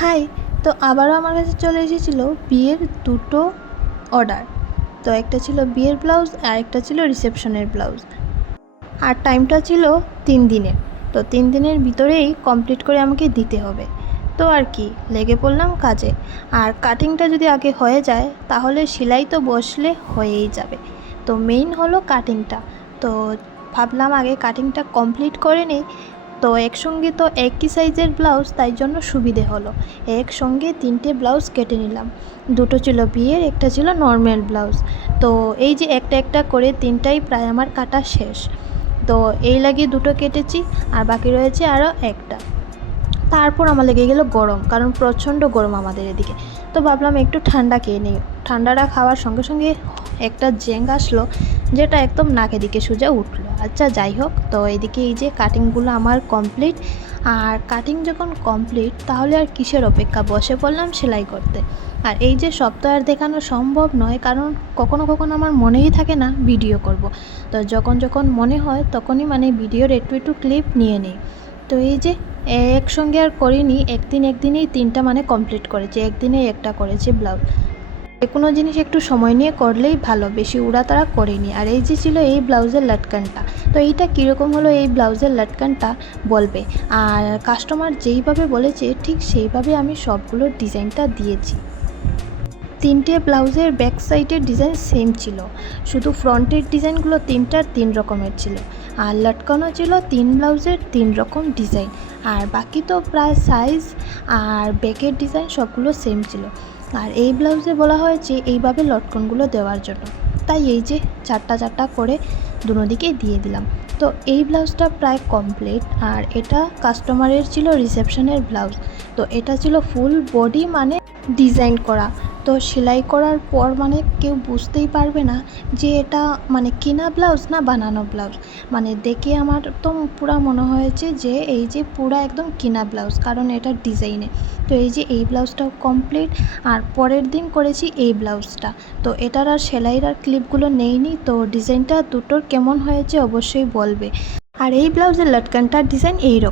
High. তো আবারও আমার কাছে চলে এসেছিলো বিয়ের দুটো অর্ডার। তো একটা ছিল বিয়ের ব্লাউজ আর একটা ছিল রিসেপশনের ব্লাউজ, আর টাইমটা ছিল 3 দিনের। তো 3 দিনের ভিতরেই কমপ্লিট করে আমাকে দিতে হবে। তো আর কি, লেগে পড়লাম কাজে। আর কাটিংটা যদি আগে হয়ে যায় তাহলে সেলাই তো বসলে হয়েই যাবে। তো মেইন হলো কাটিংটা। তো ভাবলাম আগে কাটিংটা কমপ্লিট করে নিই। তো একসঙ্গে তো একই সাইজের ব্লাউজ, তাই জন্য সুবিধে হলো একসঙ্গে 3টে ব্লাউজ কেটে নিলাম। দুটো ছিল বিয়ের, একটা ছিল নর্মাল ব্লাউজ। তো এই যে একটা একটা করে 3টাই প্রায় আমার কাটা শেষ। তো এই লাগিয়ে দুটো কেটেছি, আর বাকি রয়েছে আরও একটা। তারপর আমার লেগে গেল গরম, কারণ প্রচণ্ড গরম আমাদের এদিকে। তো ভাবলাম একটু ঠান্ডা খেয়ে নিই। ঠান্ডাটা খাওয়ার সঙ্গে সঙ্গে একটা জ্যাং আসলো, যেটা একদম নাকে দিকে সোজা উঠলো। আচ্ছা যাই হোক, তো এদিকে এই যে কাটিংগুলো আমার কমপ্লিট। আর কাটিং যখন কমপ্লিট তাহলে আর কিসের অপেক্ষা, বসে পড়লাম সেলাই করতে। আর এই যে সব তো আর দেখানো সম্ভব নয়, কারণ কখনো কখনো আমার মনেই থাকে না ভিডিও করব। তো যখন যখন মনে হয় তখনই ভিডিওর একটু একটু ক্লিপ নিয়ে নিই। তো এই যে একসঙ্গে আর করিনি, একদিনেই 3টা কমপ্লিট করেছি, একদিনেই একটা করেছি ব্লাউজ। যে কোনো জিনিস একটু সময় নিয়ে করলেই ভালো, বেশি উড়াতাড়া করিনি। আর এই যে ছিল এই ব্লাউজের লাটকানটা। তো এইটা কীরকম হলো এই ব্লাউজের লাটকানটা বলবে। আর কাস্টমার যেইভাবে বলেছে ঠিক সেইভাবে আমি সবগুলো ডিজাইনটা দিয়েছি। 3টে ব্লাউজের ব্যাক সাইডের ডিজাইন সেম ছিল, শুধু ফ্রন্টের ডিজাইনগুলো 3টার 3 রকমের ছিল। আর লটকানো ছিল 3 ব্লাউজের 3 রকম ডিজাইন। আর বাকি তো প্রায় সাইজ আর ব্যাকের ডিজাইন সবগুলো সেম ছিল। আর এই ব্লাউজে বলা হয়েছে এইভাবে লটকনগুলো দেওয়ার জন্য, তাই এই যে চারটা চারটা করে দুনো দিকে দিয়ে দিলাম। তো এই ব্লাউজটা প্রায় কমপ্লিট। আর এটা কাস্টমারের ছিল রিসেপশনের ব্লাউজ। তো এটা ছিল ফুল বডি ডিজাইন করা। তো সেলাই করার পর কেউ বুঝতেই পারবে না যে এটা কেনা ব্লাউজ না বানানো ব্লাউজ। দেখে আমার তো পুরো মনে হয়েছে যে এই যে পুরো একদম কেনা ব্লাউজ, কারণ এটা ডিজাইনে। তো এই যে এই ব্লাউজটাও কমপ্লিট। আর পরের দিন করেছি এই ব্লাউজটা। তো এটার আর সেলাইয়ের আর ক্লিপগুলো নেইনি। তো ডিজাইনটা দুটোর কেমন হয়েছে অবশ্যই বলবে। আর এই ব্লাউজের লটকানটার ডিজাইন এইরকম।